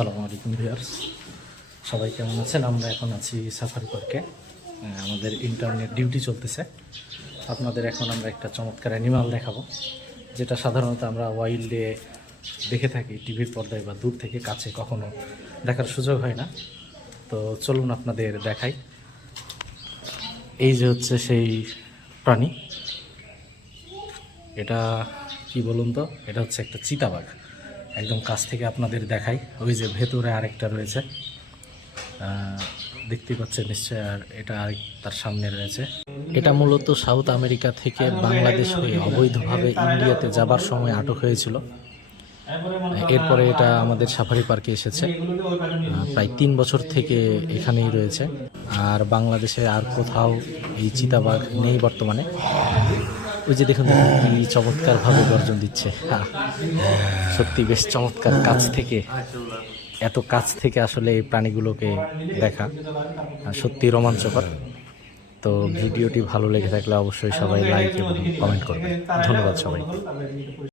আসসালামু আলাইকুম ভিউয়ার্স, সবাই কেমন আছেন? আমরা এখন আছি সাফারি পার্কে। আমাদের ইন্টারনেট ডিউটি চলতেছে। আপনাদের এখন আমরা একটা চমৎকার অ্যানিমাল দেখাবো, যেটা সাধারণত আমরা ওয়াইল্ডে দেখে থাকি টিভির পর্দায় বা দূর থেকে কাছে কখনো দেখার সুযোগ হয় না। তো চলুন আপনাদের দেখাই। এই যে হচ্ছে সেই প্রাণী, এটা কি বলুন তো, এটা হচ্ছে একটা চিতাবাঘ। একদম কাছ থেকে আপনাদের দেখাই। ওই যে ভেতরে আরেকটা রয়েছে, দেখতে পাচ্ছেন নিশ্চয়, আর এটা আরেক তার সামনে রয়েছে। এটা মূলত সাউথ আমেরিকা থেকে বাংলাদেশ হয়ে অবৈধভাবে ইন্ডিয়াতে যাবার সময় আটক হয়েছিল। এরপরে এটা আমাদের সাফারি পার্কে এসেছে। প্রায় 3 বছর থেকে এখানেই রয়েছে। আর বাংলাদেশে আর কোথাও এই চিতাবাঘ নেই বর্তমানে। ওই যে দেখুন কি চমৎকারভাবে গর্জন দিচ্ছে। সত্যি বেশ চমৎকার। কাছ থেকে, এত কাছ থেকে আসলে এই প্রাণীগুলোকে দেখা সত্যি রোমাঞ্চকর। তো ভিডিওটি ভালো লেগে থাকলে অবশ্যই সবাই লাইক এবং কমেন্ট করবেন। ধন্যবাদ সবাই।